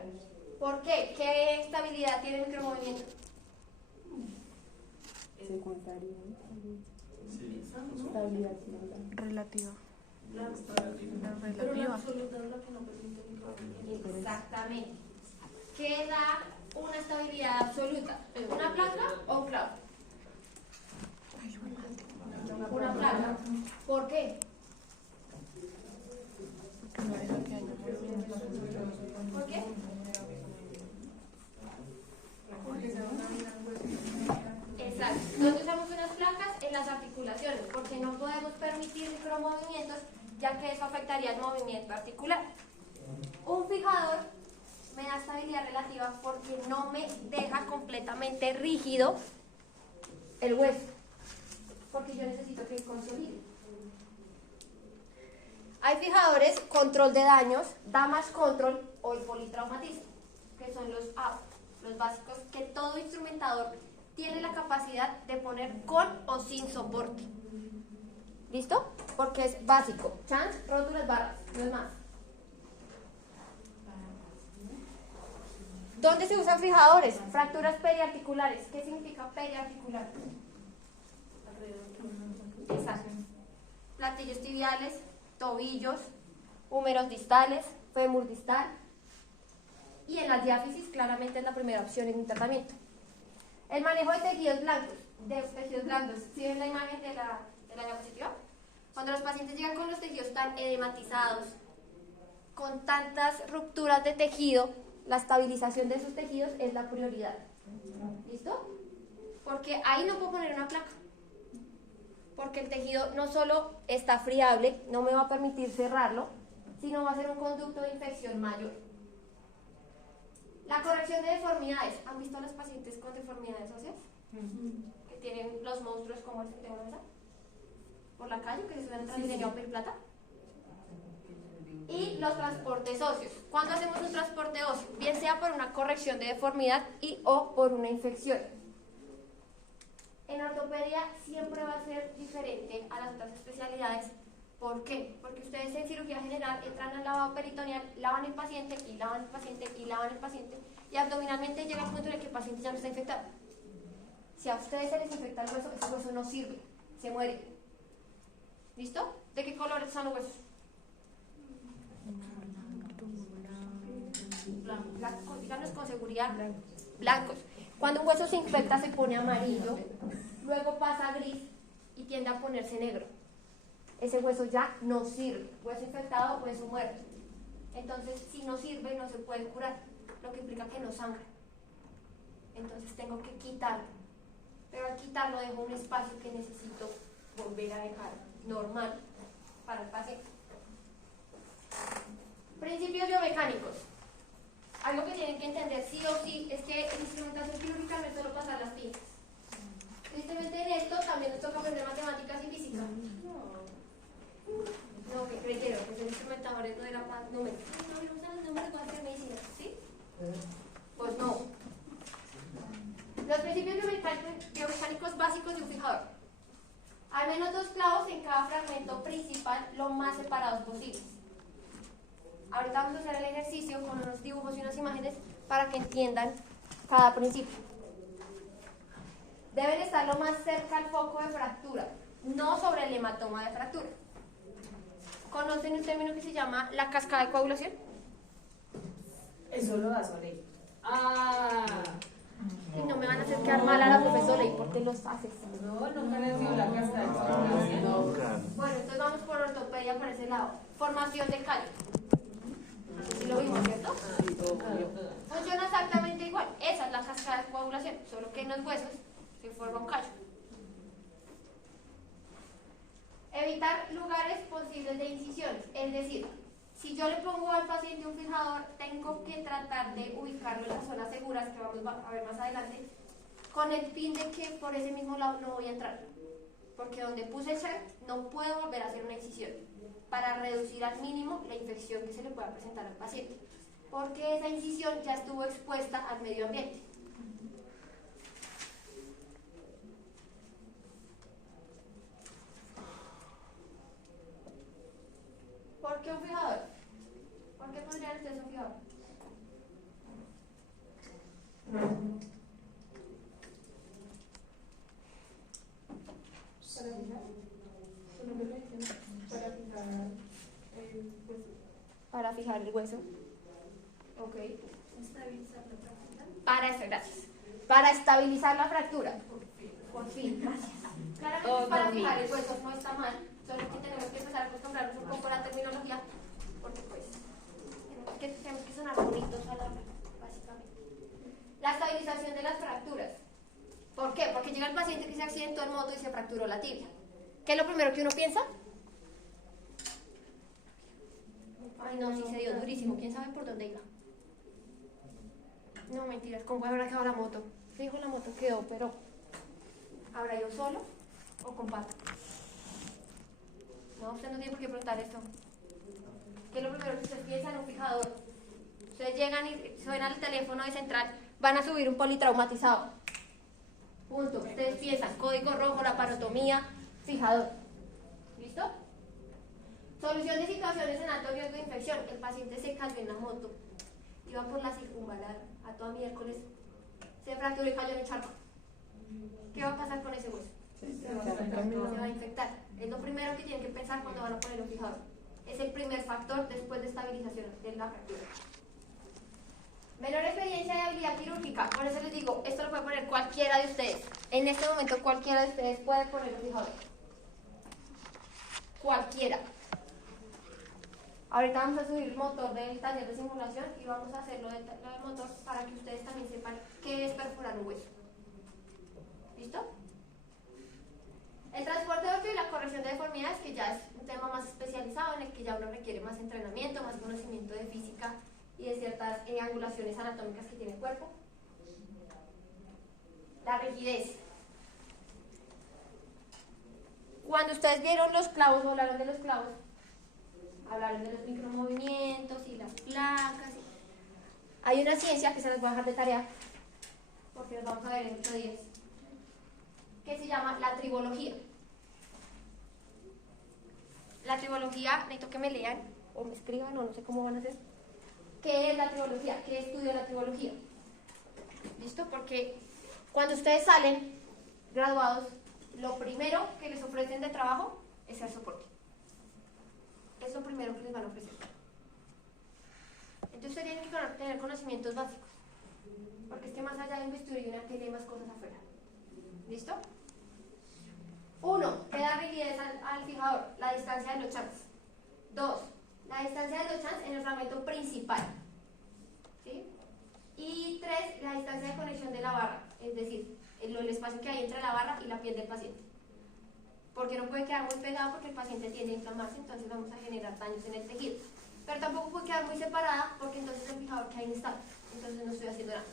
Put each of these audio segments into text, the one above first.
articular. ¿Por qué? ¿Qué estabilidad tiene el micromovimiento? Secundaria. Sí. Estabilidad secundaria. Relativa. La Pero Relativa. la absoluta es la que no permite el micromovimiento. Exactamente. ¿Qué da una estabilidad absoluta? ¿Una placa o un clavo? Una placa. ¿Por qué? Porque no deja que haya movimiento. ¿Por qué? Exacto. ¿Dónde usamos unas placas? En las articulaciones, porque no podemos permitir micromovimientos, ya que eso afectaría el movimiento articular. Un fijador me da estabilidad relativa porque no me deja completamente rígido el hueso, porque yo necesito que consolide. Hay fijadores, control de daños, damage control o el politraumatismo, que son los ABO, los básicos que todo instrumentador tiene la capacidad de poner con o sin soporte. ¿Listo? Porque es básico. Chance, rótulas, barras, no es más. ¿Dónde se usan fijadores? Fracturas periarticulares. ¿Qué significa periarticular? Exacto. Platillos tibiales, tobillos, húmeros distales, fémur distal. Y en las diáfisis claramente es la primera opción en un tratamiento. El manejo de tejidos blancos, de tejidos blandos. ¿Sí ven la imagen de la diapositiva? Cuando los pacientes llegan con los tejidos tan edematizados, con tantas rupturas de tejido, la estabilización de esos tejidos es la prioridad. ¿Listo? Porque ahí no puedo poner una placa. Porque el tejido no solo está friable, no me va a permitir cerrarlo, sino va a ser un conducto de infección mayor. La corrección de deformidades. ¿Han visto a los pacientes con deformidades óseas? Que tienen los monstruos como el que tengo ahora por la calle, que se suben al Transmilenio a pedir plata. Y los transportes óseos. ¿Cuándo hacemos un transporte óseo? Bien sea por una corrección de deformidad y o por una infección. En ortopedia siempre va a ser diferente a las otras especialidades. ¿Por qué? Porque ustedes en cirugía general entran al lavado peritoneal, lavan el paciente y lavan el paciente y lavan el paciente, y abdominalmente llega el punto en el que el paciente ya no está infectado. Si a ustedes se les infecta el hueso, ese hueso no sirve, se muere. ¿Listo? ¿De qué color son los huesos? Blancos, díganos con seguridad. Blancos. Cuando un hueso se infecta se pone amarillo, luego pasa a gris y tiende a ponerse negro. Ese hueso ya no sirve. Hueso infectado, hueso muerto. Entonces, si no sirve, no se puede curar, lo que implica que no sangra. Entonces tengo que quitarlo. Pero al quitarlo dejo un espacio que necesito volver a dejar normal para el paciente. Principios biomecánicos. Algo que tienen que entender sí o sí es que en instrumentación quirúrgica no es solo pasar las pinzas. Tristemente en esto también nos toca aprender matemáticas y física. No, que creyeron que ser instrumentadores no era para números. No, no usan los números para hacer medicina, ¿sí? Pues no. Los principios biomecánicos básicos de un fijador. Al menos 2 clavos en cada fragmento principal, lo más separados posibles. Ahorita vamos a hacer el ejercicio con unos dibujos y unas imágenes para que entiendan cada principio. Deben estar lo más cerca al foco de fractura, no sobre el hematoma de fractura. ¿Conocen un término que se llama la cascada de coagulación? Eso lo da Soleil. Y no me van a hacer quedar mal a la profesora, ¿y por qué los haces? No, nunca les dio la cascada de coagulación. Bueno, entonces vamos por ortopedia por ese lado. Formación de callo. Así lo vimos, ¿cierto? Funciona exactamente igual. Esa es la cascada de coagulación, solo que en los huesos se forma un callo. Evitar lugares posibles de incisiones, es decir, si yo le pongo al paciente un fijador, tengo que tratar de ubicarlo en las zonas seguras, que vamos a ver más adelante, con el fin de que por ese mismo lado no voy a entrar, porque donde puse el set no puedo volver a hacer una incisión, para reducir al mínimo la infección que se le pueda presentar al paciente, porque esa incisión ya estuvo expuesta al medio ambiente. ¿Por qué un fijador? ¿Por qué pondrían ustedes un fijador? Para fijar el hueso. Ok. Estabilizar la fractura. Para eso, gracias. Para estabilizar la fractura. Por fin, gracias. Claramente para fijar el hueso no está mal, solo que tenemos que empezar a acostumbrarnos un poco a la terminología, porque pues tenemos que sonar bonitos a la hora, básicamente. La estabilización de las fracturas. ¿Por qué? Porque llega el paciente que se accidentó en moto y se fracturó la tibia. ¿Qué es lo primero que uno piensa? Ay, no, sí se dio durísimo. ¿Quién sabe por dónde iba? No, mentiras. ¿Cómo habrá quedado la moto? Fijo, la moto quedó, pero ¿habrá ido solo o con pato? No, usted no tiene por qué preguntar esto. ¿Qué es lo primero que ustedes piensan? Un fijador. Ustedes llegan y suenan el teléfono de central, van a subir un politraumatizado. Punto. Ustedes piensan, código rojo, la parotomía, fijador. ¿Listo? Solución de situaciones en alto riesgo de infección. El paciente se cayó en la moto, iba por la circunvalar a toda miércoles, se fracturó y cayó en el charco. ¿Qué va a pasar con ese hueso? Se va a infectar. Es lo primero que tienen que pensar cuando van a poner un fijador. Es el primer factor después de estabilización de la fractura. Menor experiencia y habilidad quirúrgica. Por eso les digo, esto lo puede poner cualquiera de ustedes. En este momento cualquiera de ustedes puede poner un fijador. Cualquiera. Ahorita vamos a subir el motor del taller de simulación y vamos a hacerlo del motor para que ustedes también sepan qué es perforar un hueso. ¿Listo? El transporte óseo y la corrección de deformidades, que ya es un tema más especializado en el que ya uno requiere más entrenamiento, más conocimiento de física y de ciertas angulaciones anatómicas que tiene el cuerpo. La rigidez. Cuando ustedes vieron los clavos, hablaron de los clavos, hablaron de los micromovimientos y las placas. Hay una ciencia que se las voy a dejar de tarea, porque nos vamos a ver en 8 días, que se llama la tribología. La tribología, necesito que me lean o me escriban o no sé cómo van a hacer. ¿Qué es la tribología? ¿Qué estudia la tribología? ¿Listo? Porque cuando ustedes salen graduados, lo primero que les ofrecen de trabajo es ser soporte. Es lo primero que les van a ofrecer. Entonces ustedes tienen que tener conocimientos básicos, porque es que más allá de investigar y una tiene más cosas afuera. ¿Listo? 1. ¿Qué da rigidez al fijador? La distancia de los chans. 2. La distancia de los chans en el fragmento principal. ¿Sí? Y 3. La distancia de conexión de la barra, es decir, el espacio que hay entre la barra y la piel del paciente. Porque no puede quedar muy pegado porque el paciente tiende a inflamarse, entonces vamos a generar daños en el tejido. Pero tampoco puede quedar muy separada porque entonces el fijador queda inestable, entonces no estoy haciendo nada.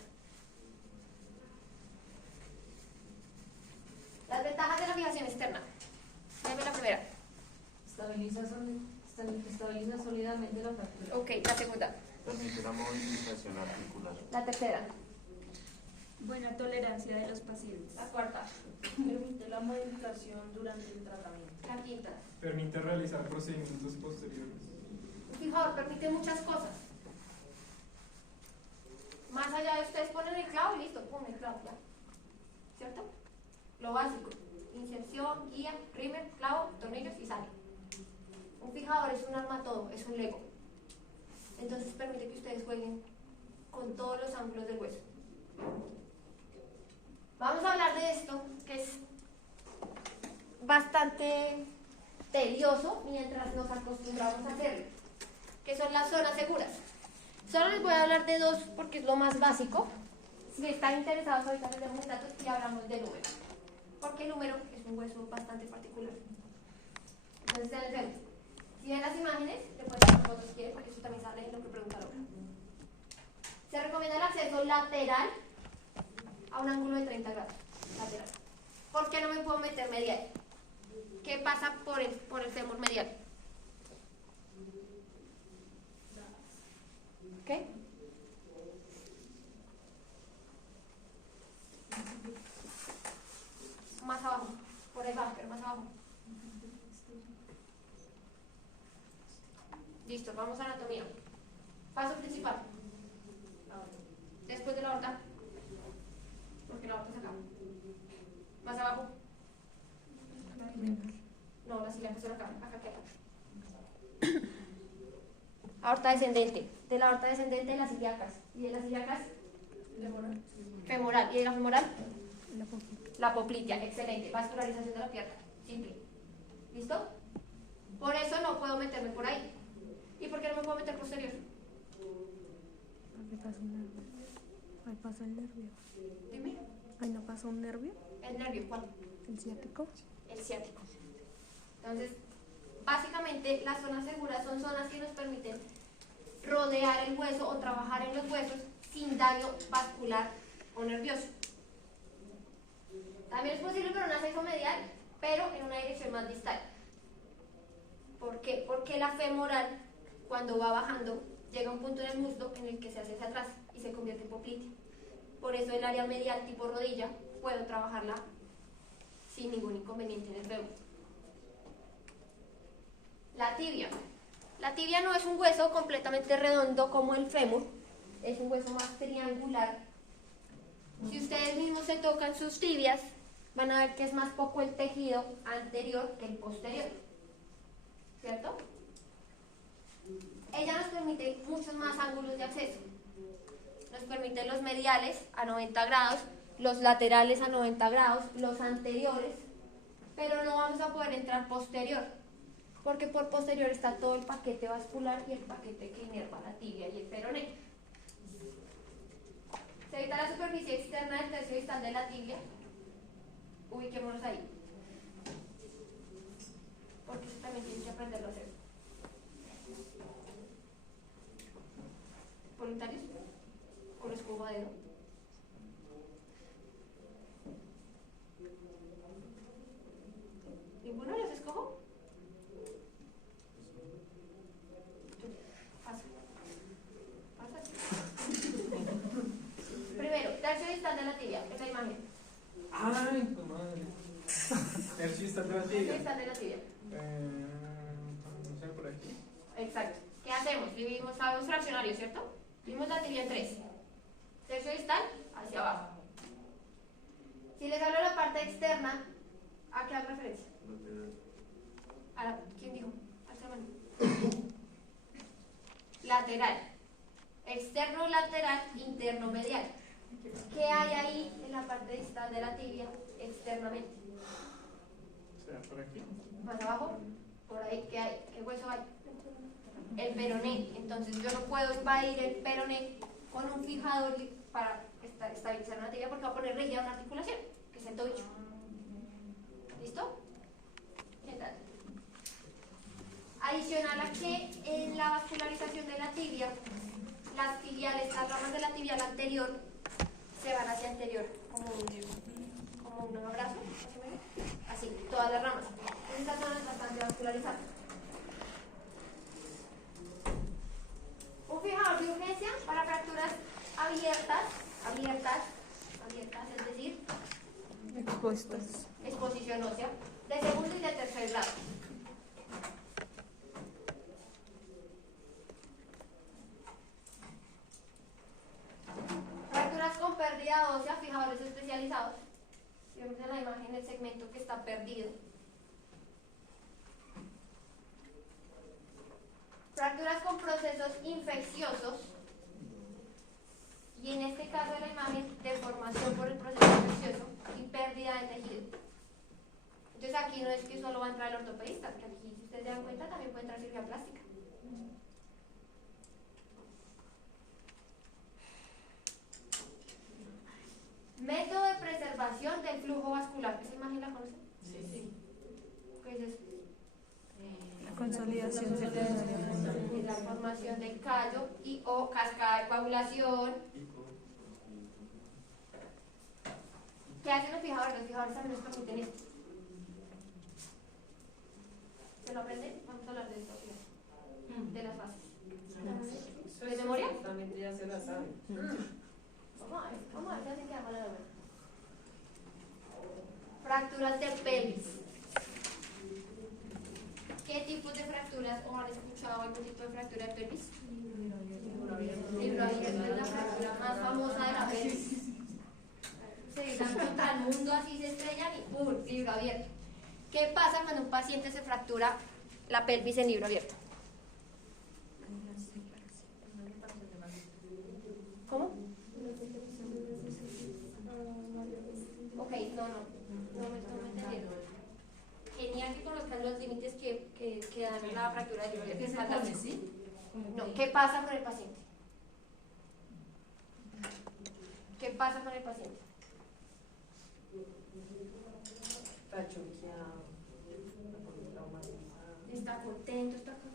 Las ventajas de la fijación externa. Déjame la primera. Estabiliza sólidamente la fractura. Ok, la segunda. Permite la movilización articular. La tercera. Buena tolerancia de los pacientes. La cuarta. Permite la modificación durante el tratamiento. La quinta. Permite realizar procedimientos posteriores. Un fijador permite muchas cosas. Más allá de ustedes ponen el clavo y listo, pum, el clavo ya. ¿Cierto? Lo básico. Inserción, guía, primer, clavo, tornillos y sale. Un fijador es un arma todo, es un Lego. Entonces permite que ustedes jueguen con todos los ángulos del hueso. Vamos a hablar de esto, que es bastante tedioso mientras nos acostumbramos a hacerlo, que son las zonas seguras. Solo les voy a hablar de dos porque es lo más básico. Si están interesados, ahorita les demos datos y hablamos del número, porque el número es un hueso bastante particular. Entonces, ya les vemos. Si ven las imágenes, le pueden dar fotos si quieren, porque eso también sale en lo que pregunta Laura. Se recomienda el acceso lateral a un ángulo de 30 grados. Lateral. ¿Por qué no me puedo meter medial? ¿Qué pasa por el fémur medial? ¿Qué? Más abajo, por el bumper, más abajo. Listo, vamos a anatomía. Paso principal. Después de la aorta, porque la aorta se acaba. Más abajo. No, las ilíacas son acá. Acá queda. Aorta descendente. De la aorta descendente, las ilíacas. Y de las ilíacas, femoral. Y de la femoral, la poplitea. Excelente. Vascularización de la pierna. Simple. ¿Listo? Por eso no puedo meterme por ahí. ¿Y por qué no me puedo meter posterior? Porque pasa un nervio. Ahí pasa el nervio. Dime. Ahí no pasa un nervio. El nervio, ¿cuál? El ciático. El ciático. Entonces, básicamente las zonas seguras son zonas que nos permiten rodear el hueso o trabajar en los huesos sin daño vascular o nervioso. También es posible por un acceso medial, pero en una dirección más distal. ¿Por qué? Porque la femoral, cuando va bajando, llega a un punto en el muslo en el que se hace hacia atrás y se convierte en poplitea. Por eso el área medial tipo rodilla puedo trabajarla sin ningún inconveniente en el fémur. La tibia. La tibia no es un hueso completamente redondo como el fémur, es un hueso más triangular. Si ustedes mismos se tocan sus tibias, van a ver que es más poco el tejido anterior que el posterior. ¿Cierto? Ella nos permite muchos más ángulos de acceso. Nos permite los mediales a 90 grados, los laterales a 90 grados, los anteriores, pero no vamos a poder entrar posterior, porque por posterior está todo el paquete vascular y el paquete que inerva la tibia y el peroné. Se evita la superficie externa del tercio distal de la tibia. Ubiquémonos ahí, porque eso también tienen que aprenderlo a hacer. ¿Voluntarios? ¿O los escobo a dedo? ¿Ninguno los escojo? Tú, pasa. Pasa. Primero, tercio distal de la tibia, esa imagen. Ay, tu madre. Tercio distal de la Tercio tibia. distal de la tibia. No sé, por aquí. Exacto. ¿Qué hacemos? Dividimos a dos fraccionarios, ¿cierto? Dividimos la tibia en 3. Tercio distal hacia abajo. Si les hablo de la parte externa, ¿a qué hago referencia? ¿Quién dijo? Alza la mano. Lateral. Externo lateral, interno medial. ¿Qué hay ahí en la parte distal de la tibia externamente? O sea, por aquí. Más abajo, por ahí, ¿qué hay? ¿Qué hueso hay? El peroné. Entonces yo no puedo invadir el peroné con un fijador para estabilizar una tibia porque va a poner rígida una articulación, que es el tobillo. ¿Listo? Entonces, adicional a que en la vascularización de la tibia, las filiales, las ramas de la tibial anterior se van hacia anterior, como un abrazo, así, todas las ramas. Esta zona es bastante vascularizada. Un fijador de urgencia para fracturas abiertas, es decir, Expuestas. exposición ósea, de segundo y de tercer grado. Fracturas con pérdida ósea, fijadores especializados. Si vemos en la imagen el segmento que está perdido. Fracturas con procesos infecciosos. Y en este caso de la imagen, deformación por el proceso infeccioso y pérdida de tejido. Entonces aquí no es que solo va a entrar el ortopedista, que aquí, si ustedes se dan cuenta, también puede entrar cirugía plástica. Método de preservación del flujo vascular. ¿Esa imagen la conocen? Sí. ¿Qué es eso? La consolidación secundaria. La formación del callo y o cascada de coagulación. ¿Qué hacen los fijadores? Los fijadores también nos permiten esto. ¿Se lo aprenden? Vamos a hablar de esto, de las fases. ¿De memoria? Justamente ya se la sabe. Vamos a ver si así quedamos la verdad. Fracturas de pelvis. ¿Qué tipos de fracturas o han escuchado algún tipo de fractura de pelvis? Libro abierto es la fractura más famosa de la pelvis. Se evita mundo así se estrellan y ¡pum! Libro abierto. ¿Qué pasa cuando un paciente se fractura la pelvis en libro abierto? ¿Cómo? Ok, no me entendieron. Genial que conozcan los límites que dan la fractura de libro abierto. ¿Qué se pone, sí? No, ¿qué pasa con el paciente? ¿Qué pasa con el paciente? Está choqueado. Está contento, está con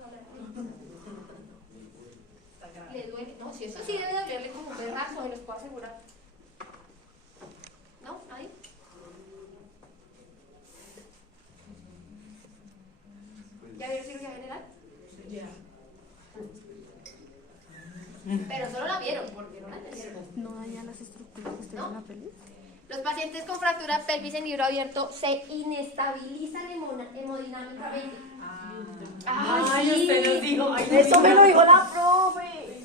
Está grave. ¿Le duele? No, si eso sí debe dolerle como un perrazo, se los puedo asegurar. ¿No? ¿Nadie? ¿Ya vieron cirugía general? Ya. Pero solo la vieron, porque no la entendieron. ¿No daña las estructuras que están ¿No? en la pelvis? Los pacientes con fractura de pelvis en libro abierto se inestabilizan hemodinámicamente. Ay, usted nos dijo. Ay, Eso me lo dijo la profe.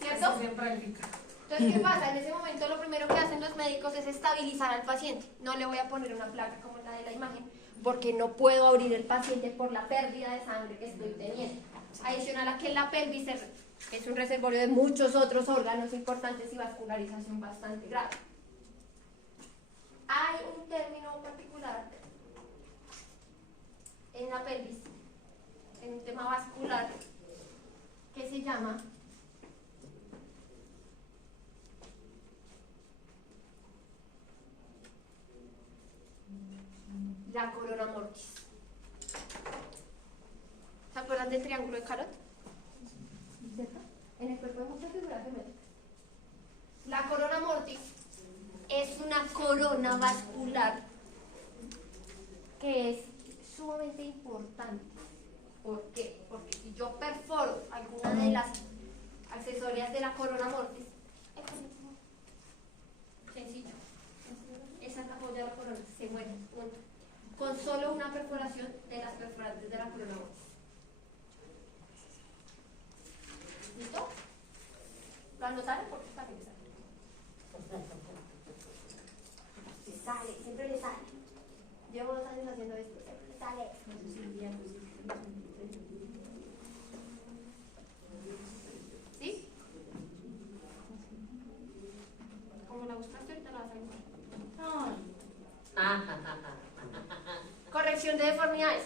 ¿Cierto? Eso se practica. Entonces, ¿qué pasa? En ese momento lo primero que hacen los médicos es estabilizar al paciente. No le voy a poner una placa como la de la imagen, porque no puedo abrir el paciente por la pérdida de sangre que estoy teniendo. Adicional a que la pelvis es un reservorio de muchos otros órganos importantes y vascularización bastante grave. Hay un término particular en la pelvis, en un tema vascular, que se llama la corona mortis. ¿Se acuerdan del triángulo de Carot? ¿Cierto? En el cuerpo hay muchas figuras geométricas. La corona mortis es una corona vascular que es sumamente importante. ¿Por qué? Porque si yo perforo alguna de las accesorias de la corona mortis, sencillo, esa es la joya de la corona, se muere, punto. Con solo una perforación de las perforantes de la corona mortis. ¿Listo? ¿Lo anotaron? Porque está bien, le sale, siempre le sale. Llevo 2 años haciendo esto, siempre le sale. ¿Sí? Como la buscaste ahorita la vas a encontrar. Corrección de deformidades.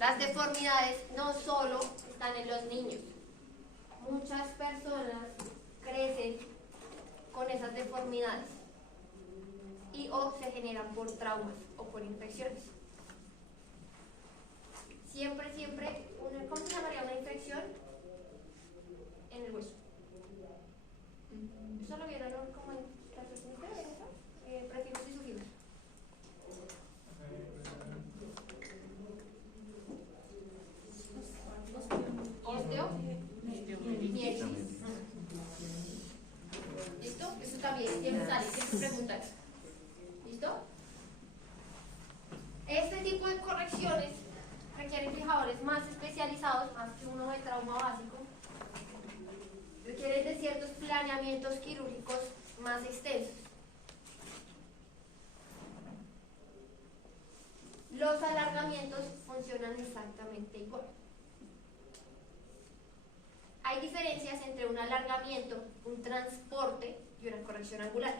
Las deformidades no solo están en los niños. Muchas personas crecen con esas deformidades y o se generan por traumas o por infecciones. Siempre, ¿cómo se llamaría una infección? En el hueso. ¿Eso lo vieron como en clases de prefiros y sufiros? Osteo, mielis. ¿Listo? Eso también siempre sale, siempre pregunta eso. ¿Listo? Este tipo de correcciones requieren fijadores más especializados, más que uno de trauma básico. Requieren de ciertos planeamientos quirúrgicos más extensos. Los alargamientos funcionan exactamente igual. Hay diferencias entre un alargamiento, un transporte y una corrección angular.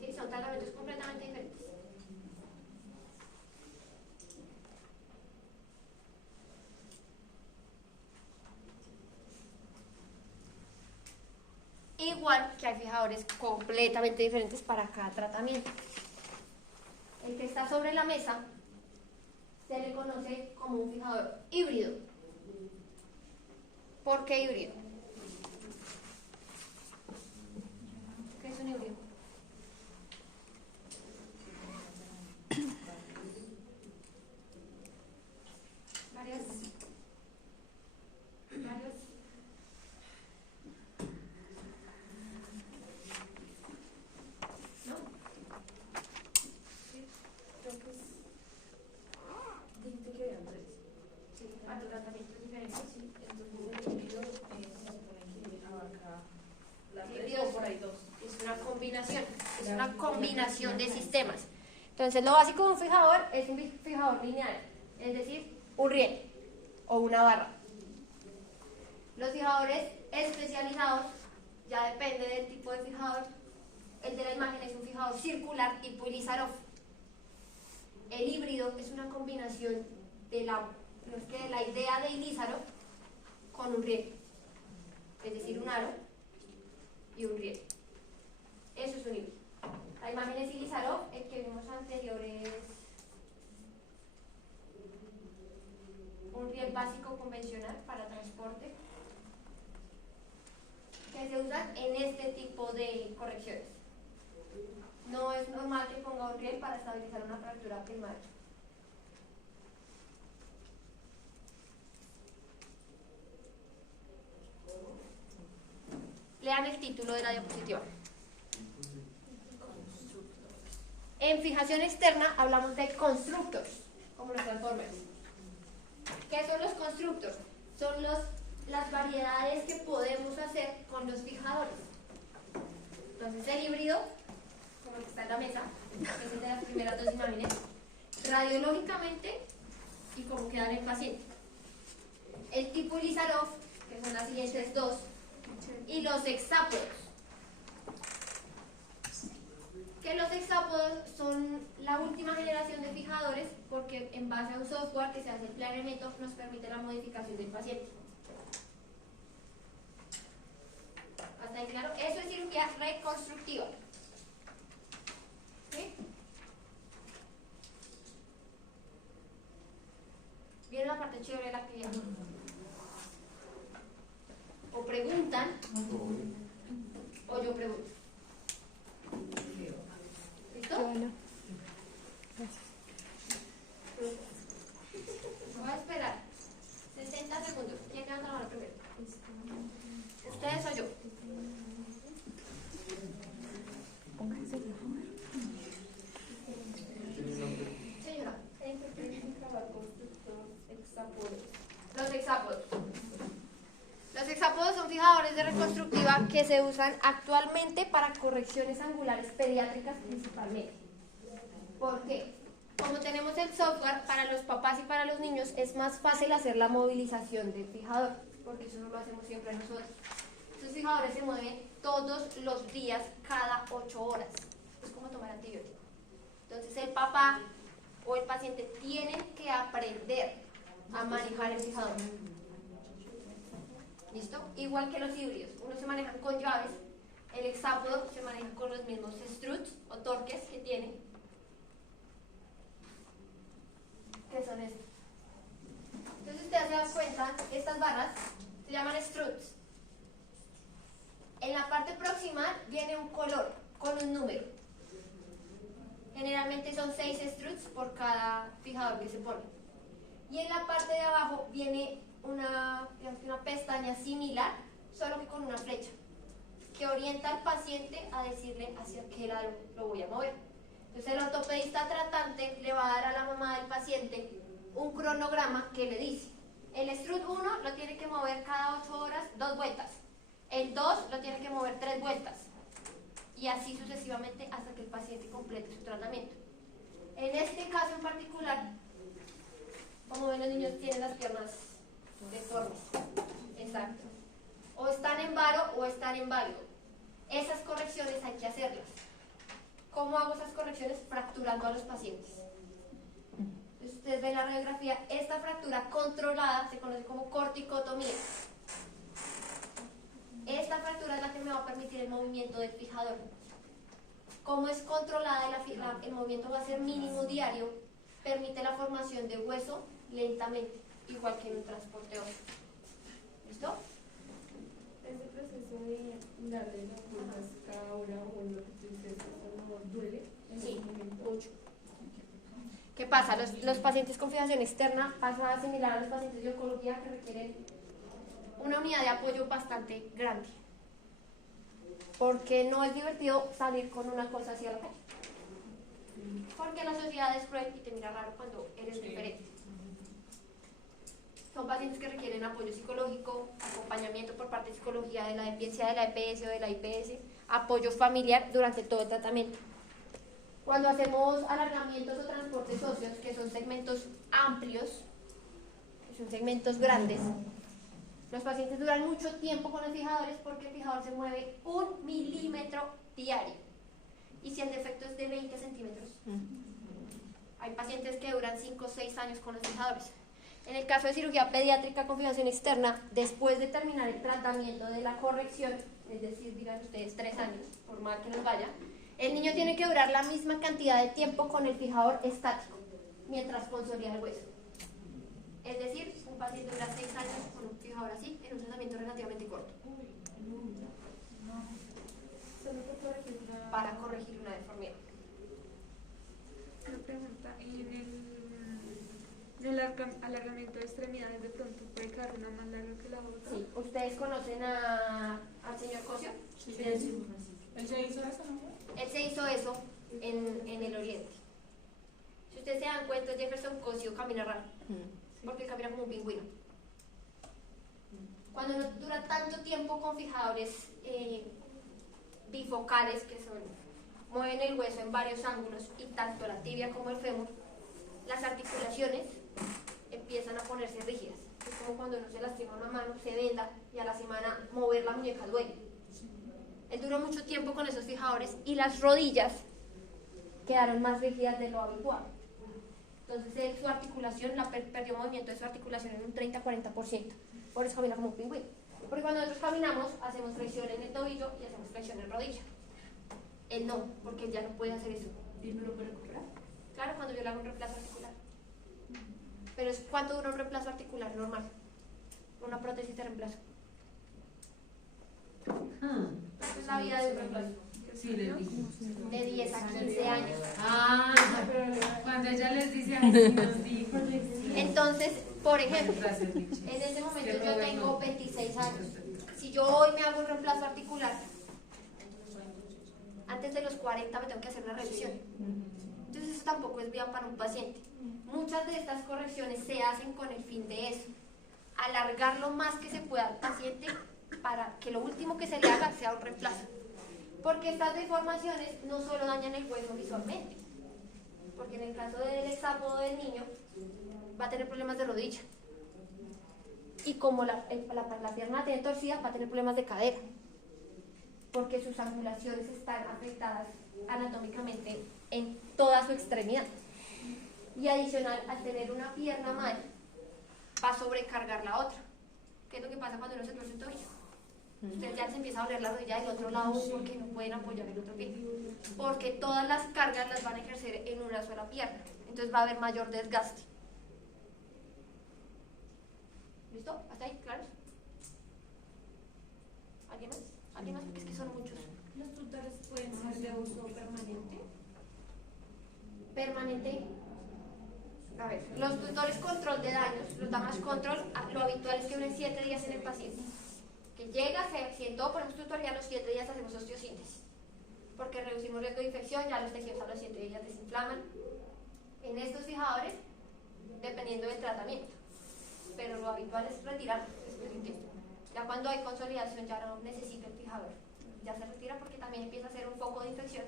¿Sí? Son tratamientos completamente diferentes. Igual que hay fijadores completamente diferentes para cada tratamiento. El que está sobre la mesa se le conoce como un fijador híbrido. ¿Por qué híbrido? ¿Qué es un híbrido? Varios. ¿No? Sí, creo que es. Dijiste que habían 3. Sí, para tratamientos diferentes. Sí, entonces el híbrido se supone que abarca la 3 Híbridos. o por ahí 2. Es una combinación. es una combinación de sistemas. Entonces, lo básico de un fijador es un fijador lineal, es decir, un riel o una barra. Los fijadores especializados ya depende del tipo de fijador. El de la imagen es un fijador circular tipo Ilizarov. El híbrido es una combinación de la idea de Ilizarov con un riel, es decir, un aro y un riel. Eso es un híbrido. La imagen es Ilizarov, el que vimos anterior es un riel básico convencional para transporte que se usa en este tipo de correcciones. No es normal que ponga un riel para estabilizar una fractura primaria. Lean el título de la diapositiva. En fijación externa hablamos de constructors, como los transformers. ¿Qué son los constructors? Son las variedades que podemos hacer con los fijadores. Entonces el híbrido, como el que está en la mesa, que es el de las primeras dos imágenes, radiológicamente y como queda en el paciente. El tipo Ilizarov, que son las siguientes dos, y los hexápodos. Que los hexápodos son la última generación de fijadores porque en base a un software que se hace el planeamiento nos permite la modificación del paciente. ¿Hasta ahí claro? Eso es cirugía reconstructiva. ¿Sí? Viene la parte chévere de la actividad. O preguntan, o yo pregunto. ¿Listo? Bueno. Gracias. Voy a esperar 60 segundos. ¿Quién levanta la mano primero? ¿Ustedes o yo? Pónganse a favor. Señora, los hexápodos. Los hexápodos son fijadores de reconstructiva que se usan actualmente para correcciones angulares pediátricas principalmente. ¿Por qué? Como tenemos el software, para los papás y para los niños es más fácil hacer la movilización del fijador, porque eso no lo hacemos siempre nosotros. Estos fijadores se mueven todos los días, cada 8 horas. Es como tomar antibiótico. Entonces el papá o el paciente tienen que aprender a manejar el fijador. ¿Listo? Igual que los híbridos. Unos se manejan con llaves, el hexápodo se maneja con los mismos struts o torques que tienen. ¿Qué son estos? Entonces ustedes se dan cuenta, estas barras se llaman struts. En la parte proximal viene un color con un número. Generalmente son 6 struts por cada fijador que se pone. Y en la parte de abajo viene digamos que una pestaña similar, solo que con una flecha, que orienta al paciente a decirle hacia qué lado lo voy a mover. Entonces el ortopedista tratante le va a dar a la mamá del paciente un cronograma que le dice, el strut 1 lo tiene que mover cada 8 horas 2 vueltas, el 2 lo tiene que mover 3 vueltas, y así sucesivamente hasta que el paciente complete su tratamiento. En este caso en particular, como ven, los niños tienen las piernas deformes. Exacto. O están en varo o están en válido. Esas correcciones hay que hacerlas. ¿Cómo hago esas correcciones? Fracturando a los pacientes. Entonces, ustedes ven la radiografía, esta fractura controlada se conoce como corticotomía. Esta fractura es la que me va a permitir el movimiento del fijador. Como es controlada y el movimiento va a ser mínimo diario, permite la formación de hueso lentamente, igual que en un transporte óseo. ¿Listo? Este proceso de darle las vueltas cada hora o lo que tú dices, ¿no duele en Sí, ese momento? mucho. ¿Qué pasa? Los pacientes con fijación externa pasa similar a los pacientes de oncología que requieren una unidad de apoyo bastante grande. Porque no es divertido salir con una cosa así a la calle. Porque la sociedad es cruel y te mira raro cuando eres diferente. Son pacientes que requieren apoyo psicológico, acompañamiento por parte de psicología de la EPS o de la IPS, apoyo familiar durante todo el tratamiento. Cuando hacemos alargamientos o transportes óseos, que son segmentos amplios, que son segmentos grandes, los pacientes duran mucho tiempo con los fijadores porque el fijador se mueve 1 milímetro diario. Y si el defecto es de 20 centímetros, hay pacientes que duran 5 o 6 años con los fijadores. En el caso de cirugía pediátrica con fijación externa, después de terminar el tratamiento de la corrección, es decir, digan ustedes 3 años, por mal que nos vaya, el niño tiene que durar la misma cantidad de tiempo con el fijador estático, mientras consolida el hueso. Es decir, un paciente dura 6 años con un fijador así, en un tratamiento relativamente corto, Solo que corregir para corregir una deformidad. Una pregunta, en el alargamiento de extremidades de pronto puede quedar una más larga que la otra. Sí, ¿ustedes conocen al señor Cosio? ¿Él se hizo eso, no? Él se hizo eso en el oriente. Si ustedes se dan cuenta, Jefferson Cosio camina raro, porque él camina como un pingüino. Cuando uno dura tanto tiempo con fijadores bifocales, que mueven el hueso en varios ángulos, y tanto la tibia como el fémur, las articulaciones empiezan a ponerse rígidas. Es como cuando uno se lastima una mano, se venda y a la semana mover la muñeca duele. Él duró mucho tiempo con esos fijadores y las rodillas quedaron más rígidas de lo habitual. Entonces él, su articulación, perdió movimiento de su articulación en un 30-40%. Por eso camina como un pingüino. Porque cuando nosotros caminamos, hacemos flexión en el tobillo y hacemos flexión en rodilla. Él no, porque él ya no puede hacer eso. ¿Y no lo puede recuperar? Claro, cuando yo le hago un reemplazo articular. Pero es ¿cuánto dura un reemplazo articular normal? Una prótesis de reemplazo. Esa es la vida de un reemplazo. Sí, les dije. De 10 a 15 años. Ah, cuando ella les dice así, nos dijo. Entonces, por ejemplo, Gracias, Michi. en este momento yo tengo 26 años. Si yo hoy me hago un reemplazo articular, antes de los 40 me tengo que hacer una revisión. Entonces eso tampoco es bien para un paciente. Muchas de estas correcciones se hacen con el fin de eso, alargar lo más que se pueda al paciente para que lo último que se le haga sea un reemplazo. Porque estas deformaciones no solo dañan el hueso visualmente, porque en el caso del exápodo del niño va a tener problemas de rodilla. Y como la pierna la tiene torcida, va a tener problemas de cadera, porque sus angulaciones están afectadas anatómicamente en toda su extremidad. Y adicional, al tener una pierna mal, va a sobrecargar la otra. ¿Qué es lo que pasa cuando uno se tuerce el tobillo? Usted ya se empieza a doler la rodilla del otro lado porque no pueden apoyar el otro pie. Porque todas las cargas las van a ejercer en una sola pierna. Entonces va a haber mayor desgaste. ¿Listo? ¿Hasta ahí? ¿Claros? ¿Alguien más? ¿Alguien más? Porque es que son muchos. ¿Los tutores pueden ser de uso permanente? Permanente. A ver, los tutores control de daños, los damage control, lo habitual es que duren 7 días en el paciente. Que llega, se accidentó, ponemos tutor y a los 7 días hacemos osteosíntesis. Porque reducimos riesgo de infección, ya los tejidos a los 7 días desinflaman. En estos fijadores, dependiendo del tratamiento. Pero lo habitual es retirarlo después de un tiempo. Ya cuando hay consolidación ya no necesita el fijador. Ya se retira porque también empieza a ser un foco de infección,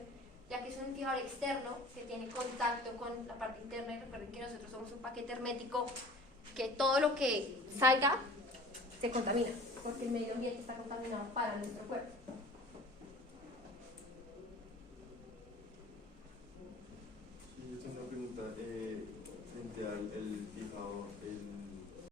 ya que es un fijador externo que tiene contacto con la parte interna, y recuerden que nosotros somos un paquete hermético, que todo lo que salga se contamina, porque el medio ambiente está contaminado para nuestro cuerpo. Sí, yo tengo una pregunta frente al el fijador,